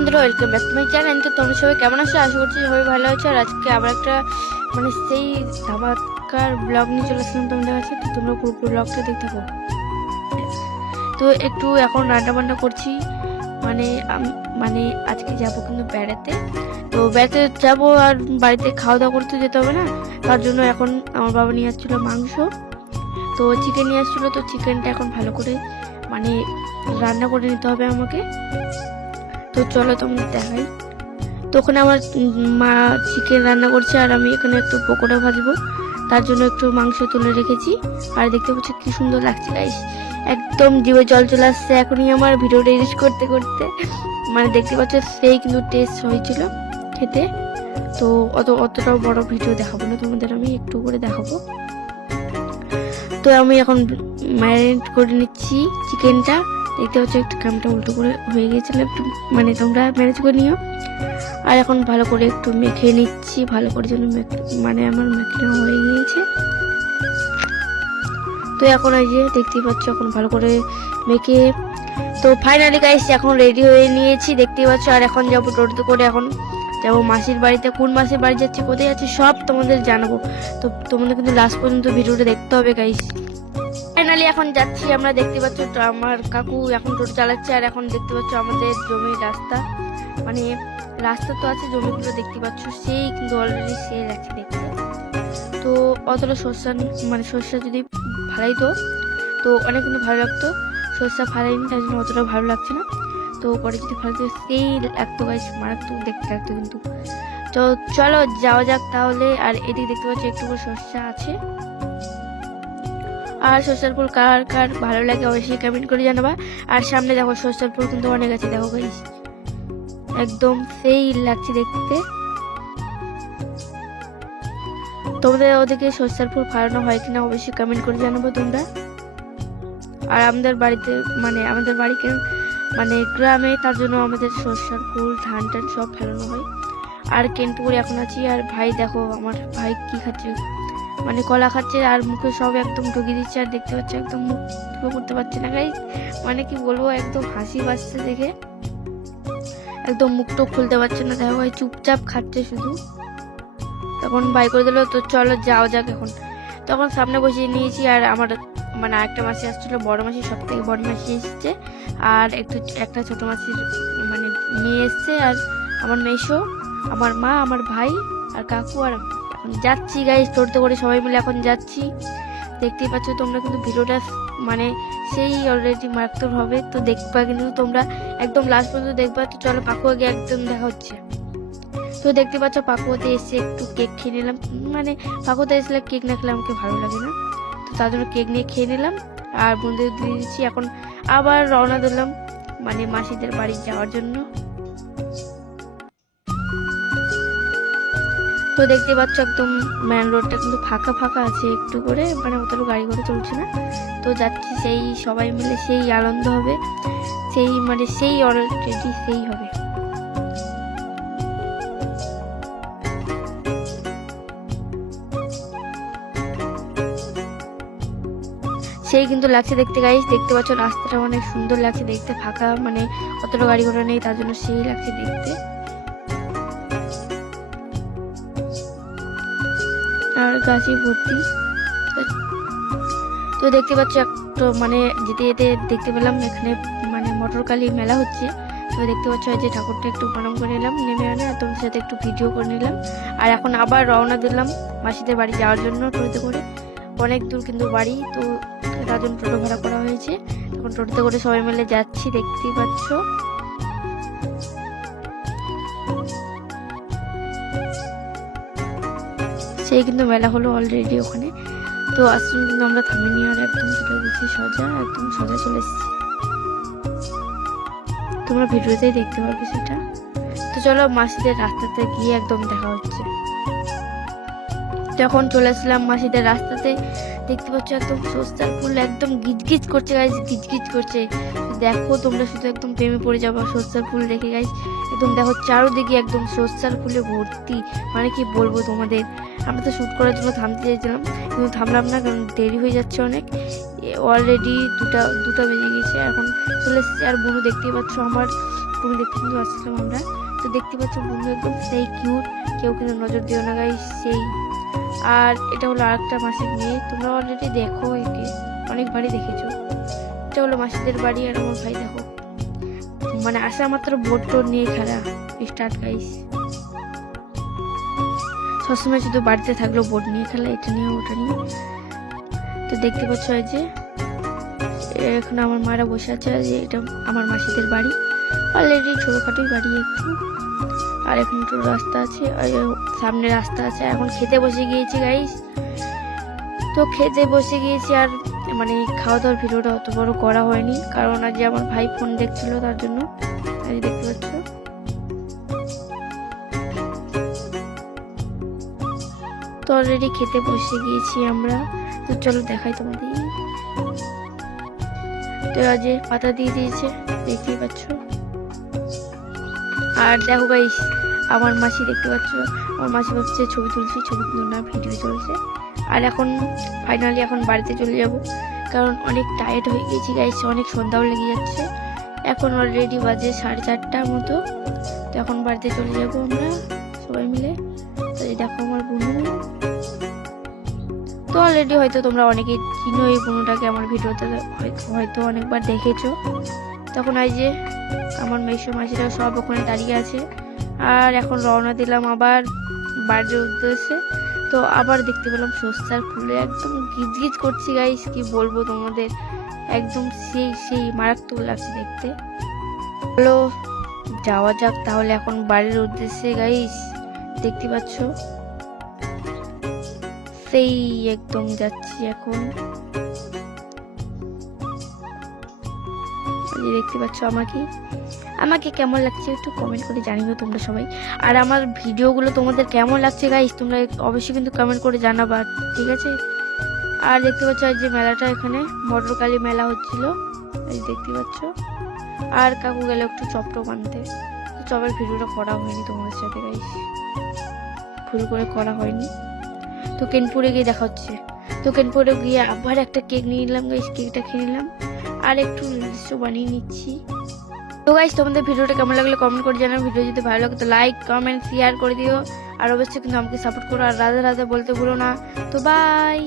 বন্ধুরা, welcome back to my channel. তো তোমরা সবাই কেমন আছো? আশা করছি সবাই ভালো আছো। আর আজকে আবার একটা সেই ধামাকার ব্লগ নিয়ে চলে আসলাম তোমাদের কাছে। তো তোমরা পুরো ব্লগটা দেখতে থাকো। তো একটু এখন রান্না বান্না করছি, আজকে যাবো কিন্তু বেড়াতে। তো বেড়াতে যাবো আর বাড়িতে খাওয়া দাওয়া করতে যেতে হবে না, তার জন্য এখন আমার বাবা নিয়ে আসছিলো মাংস। তো চিকেন নিয়ে আসছিলো, তো চিকেনটা এখন ভালো করে রান্না করে নিতে হবে আমাকে। তো চলো তোমাদের দেখাই। তো ওখানে আমার মা চিকেন রান্না করছে আর আমি এখানে একটু পকোড়া ভাজবো, তার জন্য একটু মাংস তুলে রেখেছি। আর দেখতে পাচ্ছি কি সুন্দর লাগছে গাইস, একদম জিভে জল চলে আসছে এখনই আমার ভিডিওটা এডিট করতে করতে। দেখতে পাচ্ছ সেই কিন্তু টেস্ট হয়েছিল খেতে। তো অতটাও বড় ভিডিও দেখাবো না তোমাদের, আমি একটু করে দেখাবো। তো আমি এখন ম্যারিনেট করে নিচ্ছি চিকেনটা। দেখতে পাচ্ছ একটু কামটা উল্টো করে হয়ে গিয়েছিল, একটু তোমরা ম্যানেজ করে নিও। আর এখন ভালো করে একটু মেখে নিচ্ছি, ভালো করে যেন আমার মেখানো হয়ে গিয়েছে। তো এখন এই যে দেখতেই পাচ্ছ এখন ভালো করে মেখে, তো ফাইনালি গাইস এখন রেডি হয়ে নিয়েছি দেখতেই পাচ্ছ। আর এখন যাবো টোটোতে করে, এখন যাবো মাসির বাড়িতে। কোন মাসির বাড়ি যাচ্ছি, কোথায় যাচ্ছি সব তোমাদের জানাবো। তো তোমাদের কিন্তু লাস্ট পর্যন্ত ভিডিওটা দেখতে হবে গাইস। ফাইনালি এখন যাচ্ছি আমরা, দেখতে পাচ্ছ আমার কাকু এখন টোটো চালাচ্ছে। আর এখন দেখতে পাচ্ছ আমাদের জমির রাস্তা, রাস্তা তো আছে, জমিগুলো দেখতে পাচ্ছ সেই কিন্তু অলরেডি সেই লাগছে দেখতে। তো অতটা সর্ষা যদি ফালাইতো তো অনেক কিন্তু ভালো লাগতো, সর্ষা ফালাইনি তার জন্য অতটা ভালো লাগছে না। তো পরে যদি ফালাইতো সেই লাগতো গাইস, মারাত্মক দেখতে লাগতো কিন্তু। তো চলো যাওয়া যাক তাহলে। আর এদিকে দেখতে পাচ্ছি একটু করে সর্ষা আছে। আর সর্ষার ফুল কার কার ভালো লাগে অবশ্যই কমেন্ট করে জানাবা। আর সামনে দেখো সর্ষার ফুল কিন্তু অনেক আছে, দেখো গাইস একদম সেই লাগছে দেখতে। তোমাদের ওদিকে সর্ষার ফুল ফালানো হয় কিনা অবশ্যই কমেন্ট করে জানাবো তোমরা। আর আমাদের বাড়িতে আমাদের বাড়িকে গ্রামে, তার জন্য আমাদের সর্ষার ফুল ধান টান সব ফেলানো হয়। আর কেনপুকুরে এখন আছি। আর ভাই দেখো আমার ভাই কি খাচ্ছে, কলা খাচ্ছে আর মুখে সব একদম ঢুকিয়ে দিচ্ছে। আর দেখতে পাচ্ছে একদম মুখ করতে পারছে না গাইস, কি বলবো একদম হাসি পাচ্ছে দেখে, একদম মুখটা খুলতে পারছে না। দেখো ভাই চুপচাপ খাচ্ছে শুধু। তখন বাই করে দিল। তো চলো যাওয়া যাক এখন। তখন সামনে বসিয়ে নিয়েছি। আর আমার আরেকটা মাসি আসছিল, বড় মাসি, সব থেকে বড় মাসি এসছে। আর একটা ছোট মাসির মেয়ে এসছে। আর আমার মেশো, আমার মা, আমার ভাই আর কাকু। আর এখন যাচ্ছি গাইস টোটোতে করে সবাই মিলে এখন যাচ্ছি। দেখতেই পাচ্ছ তোমরা কিন্তু ভিডিওটা সেই অলরেডি মারাত্মক হবে। তো দেখবা কিন্তু তোমরা একদম লাস্ট পর্যন্ত দেখবা। তো চলো পাকু আগে একদম দেখা হচ্ছে। তো দেখতে পাচ্ছ পাকুতে এসে একটু কেক খেয়ে নিলাম। পাকুতে এসে কেক না খেলে আমাকে ভালো লাগে না, তো তার জন্য কেক নিয়ে খেয়ে নিলাম। আর বন্ধুদের দিয়ে দিচ্ছি। এখন আবার রওনা দিলাম মাসিদের বাড়ি যাওয়ার জন্য। তো দেখতে পাচ্ছ একদম মেন রোডটা কিন্তু ফাঁকা ফাঁকা আছে একটু করে, অতটা গাড়ি ঘোড়া চলছে না। তো যাচ্ছি সেই সবাই মিলে, সেই আনন্দ হবে, সেই অলরেডি সেই হবে। সেই কিন্তু লাগছে দেখতে গাইস, দেখতে পাচ্ছ রাস্তাটা অনেক সুন্দর লাগছে দেখতে, ফাঁকা অতটা গাড়ি ঘোড়া নেই, তার জন্য সেই লাগছে দেখতে। আর গাছে ভর্তি। তো দেখতে পাচ্ছ একটু যেতে যেতে দেখতে পেলাম এখানে মটরকালী মেলা হচ্ছে। তো দেখতে পাচ্ছ যে ঠাকুরটা একটু প্রণাম করে নিলাম, নেমে আনে আর তোমার সাথে একটু ভিডিও করে নিলাম। আর এখন আবার রওনা দিলাম মাসিদের বাড়ি যাওয়ার জন্য টোটোতে করে। অনেক দূর কিন্তু বাড়ি, তো তার জন্য টোটো ভাড়া করা হয়েছে। তখন টোটোতে করে সবাই মিলে যাচ্ছি দেখতেই পাচ্ছ। সেই কিন্তু মেলা হলো অলরেডি ওখানে। তো আশ্রম কিন্তু আমরা থামিনি, আর একদম চলে গেছি একদম সোজা চলে এসেছি। তোমরা ভিডিওতেই দেখতে পারবে সেটা। তো চলো মাসিদের রাস্তাতে গিয়ে একদম দেখা হচ্ছে। যখন চলে আসলাম মাসিদের রাস্তাতে, দেখতে পাচ্ছ একদম সস্তার ফুল একদম গিজগিজ করছে গাইস, গিজগিজ করছে দেখো তোমরা শুধু একদম প্রেমে পড়ে যাবো সর্ষার ফুল দেখে গাইস। একদম দেখো চারোদিকে একদম সর্ষার ফুলে ভর্তি, মানে কি বলবো তোমাদের। আমরা তো শ্যুট করার জন্য থামতে চাইছিলাম কিন্তু থামলাম না, কারণ দেরি হয়ে যাচ্ছে অনেক। অলরেডি দুটা বেজে গেছে, এখন চলে এসেছি। আর বন্ধু দেখতেই পাচ্ছ, আমার বন্ধু দেখতে কিন্তু আসছিলাম আমরা। তো দেখতে পাচ্ছ বন্ধু একদম সেই কিউট, কেউ কিন্তু নজর দিও না গাইস, সেই। আর এটা হলো আরেকটা মাসির মেয়ে, তোমরা অলরেডি দেখো, একে অনেকবারই দেখেছো। এটা হলো মাসিদের বাড়ি। আর আমার ভাই দেখো, মানে আসা মাত্র বোট টোট নিয়ে খেলা স্টার্ট গাইস। সবসময় শুধু বাড়িতে থাকলো বোট নিয়ে খেলা, এটা নিয়ে ওটা নিয়ে। তো দেখতে পাচ্ছ এই যে এখন আমার মারা বসে আছে, যে এটা আমার মাসিদের বাড়ি। অলরেডি ছোটখাটোই বাড়ি একটু। আর এখন একটু রাস্তা আছে, সামনে রাস্তা আছে। এখন খেতে বসে গিয়েছি গাইস। তো খেতে বসে গিয়েছি, আর মানে খাওয়া দাওয়ার ভিডিওটা অত বড় করা হয়নি, কারণ আজ আমার ভাই ফোন দেখছিল তার জন্য। আজ দেখতে পাচ্ছ তো অলরেডি খেতে বসে গিয়েছি আমরা। তো চলো দেখাই তোমাদের। তো আজ পাতা দিয়ে দিয়েছে, দেখতেই পাচ্ছ। আর দেখো গাইস, আমার মাসি দেখতে পাচ্ছ, আমার মাসি ভাবছে ছবি তুলছি, ছবি তুলো না, ভিডিও চলছে। আর এখন ফাইনালি এখন বাড়িতে চলে যাব, কারণ অনেক টায়ার্ড হয়ে গেছি গাইস, অনেক সন্ধ্যাও লেগে যাচ্ছে। এখন অলরেডি বাজে 4:30টার মতো। তো এখন বাড়িতে চলে যাব আমরা সবাই মিলে। তো এই দেখো আমার বোনু। তো অলরেডি হয়তো তোমরা অনেকেই চিনো এই বোনুটাকে, আমার ভিডিওতে হয়তো অনেকবার দেখেছো। তখন এই যে আমার মেসো মাসিরা সব ওখানে দাঁড়িয়ে আছে। আর এখন রওনা দিলাম আবার বাড়ির উদ্দেশ্যে। তো আবার দেখতে পেলাম সর্ষার ফুলে একদম গিজগিজ করছি গাইস, কি বলবো তোমাদের, একদম সেই মারাত্মক লাগছে দেখতে। হলো যাওয়া যাক তাহলে এখন বাড়ির উদ্দেশ্যে গাইস। দেখতে পাচ্ছ সেই একদম যাচ্ছি এখন। দেখতে পাচ্ছ আমাকে কেমন লাগছে একটু কমেন্ট করে জানিও তোমরা সবাই। আর আমার ভিডিওগুলো তোমাদের কেমন লাগছে গাইস, তোমরা অবশ্যই কিন্তু কমেন্ট করে জানাবা, ঠিক আছে। আর দেখতে পাচ্ছ যে মেলাটা, এখানে মটরকালী মেলা হচ্ছিল, এই দেখতে পাচ্ছ। আর কাকু গেলে একটু চপটো বানতে, চপের ভিডিওটা করা হয়নি তোমাদের সাথে গাইস, ভুল করে করা হয়নি। তো কেনপুরে গিয়ে দেখা হচ্ছে। তো কেনপুরে গিয়ে আবার একটা কেক নিয়ে নিলাম গাইস, কেকটা খেয়ে নিলাম। আর একটু রিলসও বানিয়ে নিচ্ছি। তো গাইস তোমাদের ভিডিওটা কেমন লাগলো কমেন্ট করে জানাও। ভিডিও যদি ভালো লাগে তো লাইক কমেন্ট শেয়ার করে দিও। আর অবশ্যই কিন্তু আমাকে সাপোর্ট করো। আর রাধে রাধে বলতে ভুলো না। তো বাই।